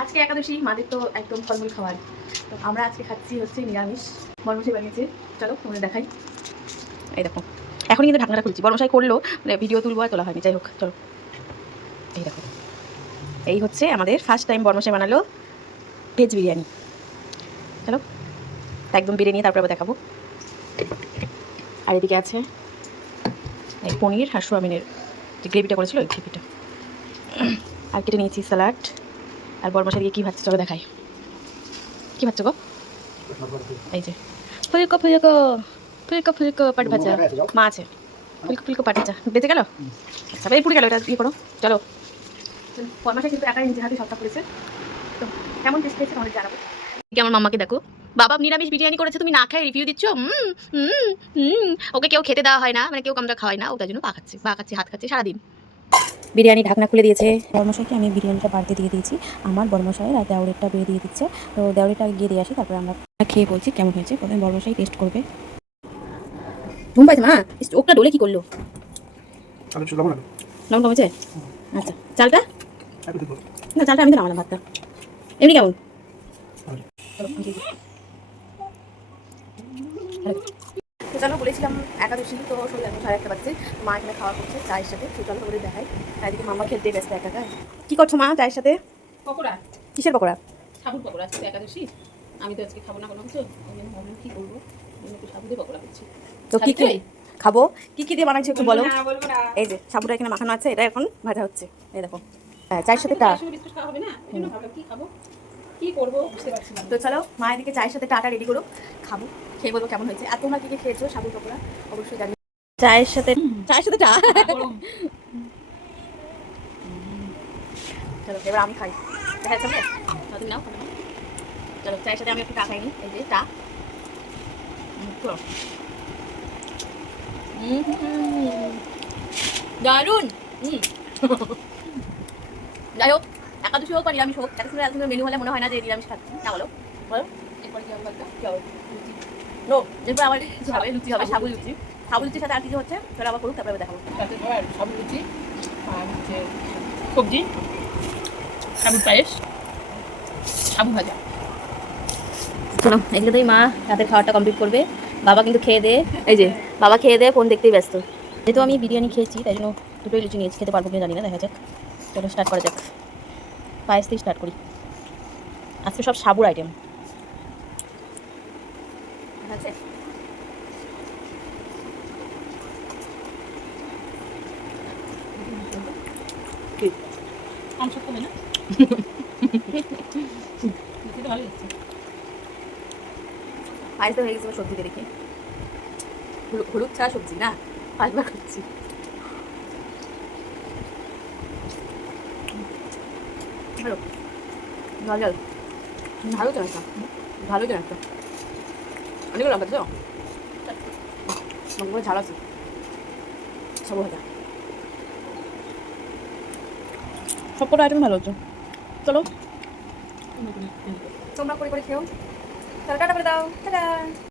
আজকে একাদশী মাদের তো একদম ফলমূল খাওয়ার, তো আমরা আজকে খাচ্ছি হচ্ছে নিরামিষ। বর্মশাই বানিয়েছে, চলো তোমাদের দেখাই। এই দেখো, এখন কিন্তু ঢাকনাটা খুলছি। বর্মশাই করলো, মানে ভিডিও তুলবো আর তোলা হয়নি, যাই হোক চলো। এই দেখো, এই হচ্ছে আমাদের ফার্স্ট টাইম বর্মশাই বানালো ভেজ বিরিয়ানি। চলো একদম বেড়ে নিয়ে তারপর আবার দেখাবো। আর এদিকে আছে এই পনির আর সোয়াবিনের যে গ্রেভিটা করেছিল ওই গ্রেভিটা, আর কেটে নিয়েছি স্যালাড। আর বর্মশাই দিয়ে কী ভাবছে চলো দেখাই। কী ভাবছো গো? এই যে ফুলকো ফুলকো ফুলকো ফুলকো পাট ভাজা, মা আছে ফুলকো ফুলকো পাট ভাজা বেঁচে গেল। আচ্ছা এই পুড়ে গেল, এটা ইয়ে করো চলো। বর্মশাই কিন্তু একাই নিজের হাতে সবটা করেছে, তো কেমন টেস্ট পেয়েছে আমাদের জানাবো। আমার মাম্মাকে দেখো, বাবা নিরামিষ বিরিয়ানি করেছে, তুমি না খাই রিভিউ দিচ্ছ। ওকে কেউ খেতে দেওয়া হয় না, মানে কেউ কামড়া খাওয়ায় না, ও তার জন্য পা খাচ্ছে হাত খাচ্ছে সারাদিন। বিরিয়ানি ঢাকনা খুলে দিয়েছে। বর্মশাইকে আমি বিরিয়ানিটা বাড়তে দিয়ে দিয়েছি, আমার বর্মশাই আর দেওরেরটা বেরিয়ে দিয়ে দিচ্ছে। তো দেওরেরটা গিয়ে দিয়ে আসি, তারপরে আমরা খেয়ে বলছি কেমন হয়েছে। প্রথমে বর্মশাই টেস্ট করবে। ঘুম পাইছে মা, ওটা ডোলে কি করলো? লবণ কমেছে? আচ্ছা চালটা না, চালটা আমি তো নামালাম, ভাতটা এমনি কেমন? তো চলো, বলেছিলাম একাদশী, তো সন্ধ্যা এখন 1:30 বাজছে। মা এখানে খাওয়া করছে চায়ের সাথে, তো চলো ওদের দেখাই। এদিকে মামা খেলতে ব্যস্ত একা একা। কি করছো মা চায়ের সাথে? পকোড়া। কিসের পকোড়া? সাবুর পকোড়া, আজকে একাদশী, আমি তো আজকে খাবো না কোনো কিছু, ওই জন্য ভাবলাম কী করবো, একটু সাবু দিয়ে পকোড়া করছি। তো কি কি খাবো, কি কি দিয়ে বানাইছো একটু বলো। বলবো না। এই যে সাবুটা এখানে মাখানো আছে, এটা এখন ভাজা হচ্ছে। এই দেখো, হ্যাঁ চায়ের সাথে টা। বিস্কুট খাওয়া হবে না, এই জন্য ভাবলাম কী খাবো, কী করবো বুঝতে পারছি না। তো চলো মা এদিকে চায়ের সাথে টাটা রেডি করো, খাবো, খেয়ে বলবো কেমন হয়েছে। আর তোমরা কি কি খেয়েছো সাবুর পকোড়া অবশ্যই জানি। চায়ের সাথে টা। চলো এবার আমি খাই, দেখা যাচ্ছে হবে। তুমি নাও, চলো চায়ের সাথে আমি একটু টা খাইনি। এই যে টা, দারুন। যাই হোক, একাদশী হোক বা নিরামিষ হোক, এত মেনু হলে মনে হয় না যে নিরামিষ খাচ্ছি না। বলো বলো, এরপরে কি হবে বলতো? কি হবে? নো, এরপর আবার কিছু হবে, লুচি হবে, সাবু লুচি। সাবু লুচির সাথে আর কিছু হচ্ছে সেটা আবার করুক, তারপরে দেখাবো। তাতে আর সাবু লুচি আর হচ্ছে সবজি, সাবুর পায়েস, সাবু ভাজা। শোনো, এগুলো তুই মা রাতের খাওয়াটা কমপ্লিট করবে। বাবা কিন্তু খেয়ে দে, এই যে বাবা খেয়ে দে ফোন দেখতেই ব্যস্ত। যেহেতু আমি বিরিয়ানি খেয়েছি তাই জন্য দুটোই লুচি নিয়েছি, খেতে পারবো কিনা জানি না, দেখা যাক। চলো স্টার্ট করা যাক, পায়েস দিয়ে স্টার্ট করি। আজকে সব সাবুর আইটেম আছে। অংশ কমে না, খেতে ভালো লাগছে। পায়েস তো হয়ে গেছে, সবজিতে দেখি হলুদ ছাড়া সবজি না, পাঁচবার খাচ্ছি। ভালো জল জল, ভালো তো একটা, ভালো তো একটা। অনেকগুলো লঙ্কা তো লঙ্কা ঝাল আছে, সাবু ভাজা, সবকটা আইটেম ভালো হচ্ছে। চলো তোমরা করে করে খেও, টাটা করে দাও, টাটা।